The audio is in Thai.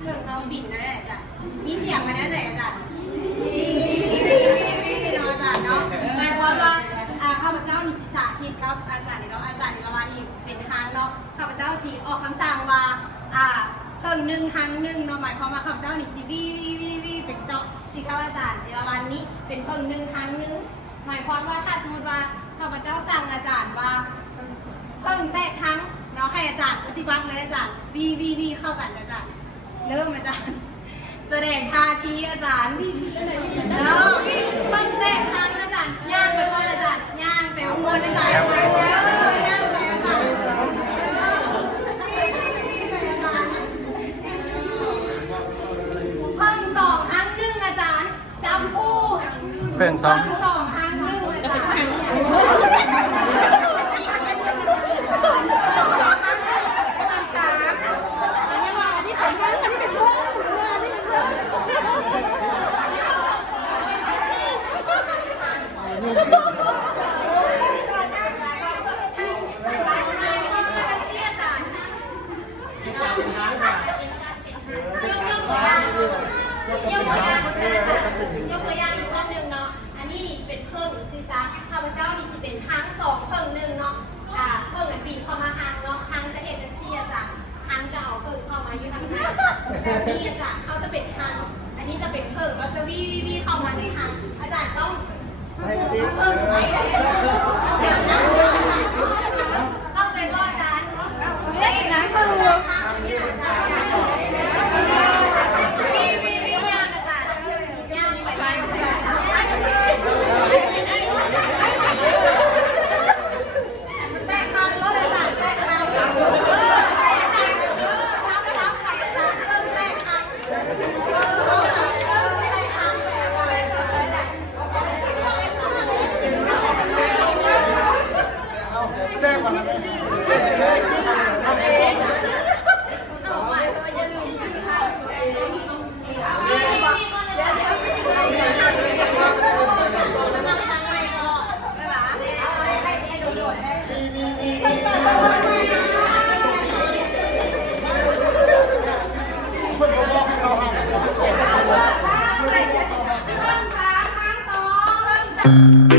เรื่องเราบินนั่นแหละจ้ะมีเสียงกันนะจ๊ะอาจารย์เนาะอาจารย์เนาะหมายความว่าข้าพเจ้านิสิสาธิตครับอาจารย์เนาะอาจารย์ในละวันนี้เป็นทางเนาะข้าพเจ้าสีออกคำสั่งว่าเพิ่งหนึ่งครั้งหนึ่งเนาะหมายความว่าข้าพเจ้านิสิวีเป็นเจ้าที่ข้าอาจารย์ในละวันนี้เป็นเพิ่งหนึ่งครั้งหนึ่งหมายความว่าถ้าสมมติว่าข้าพเจ้าสั่งอาจารย์ว่าเพิ่งแตะครั้งเนาะให้อาจารย์ปฏิบัติเลยอาจารย์วีเข้ากันอาจารย์เริ่มอาจารย์แสดงท่าทีอาจารย์แล้วพี่เพิ่งแตะครั้งอาจารย์ย่างไปวนอาจารย์ย่างไปวนอาจารย์ย่างไปอาจารย์วีไปอาจารย์เพิ่งสองครั้งหนึ่งอาจารย์จำคู่เพิ่งสองครั้งหนึ่งอาจารยกตัวอย่างอีกรอบหนึ่งเนาะอันนี้นี่เป็นเพิ่งซีซ่าข้าพเจ้านี่จะเป็นทางสองเพิ่งหนึ่งเนาะเพิ่งกันปีนเข้ามาทางเนาะทางจะเอกซีอาจารย์ทางจะเอาเพิ่งเข้ามาอยู่ทางนี้แบบนี้อาจารย์เขาจะเป็นทางอันนี้จะเป็นเพิ่งเราจะวีเข้ามาในทางอาจารย์ต้องเพิ่งไว้เลยอาจารย์แบบนั้นเข้าใจว่าอาจารย์เฮ้ยนะเพิ่งทางนี้อาจารย์Thank you.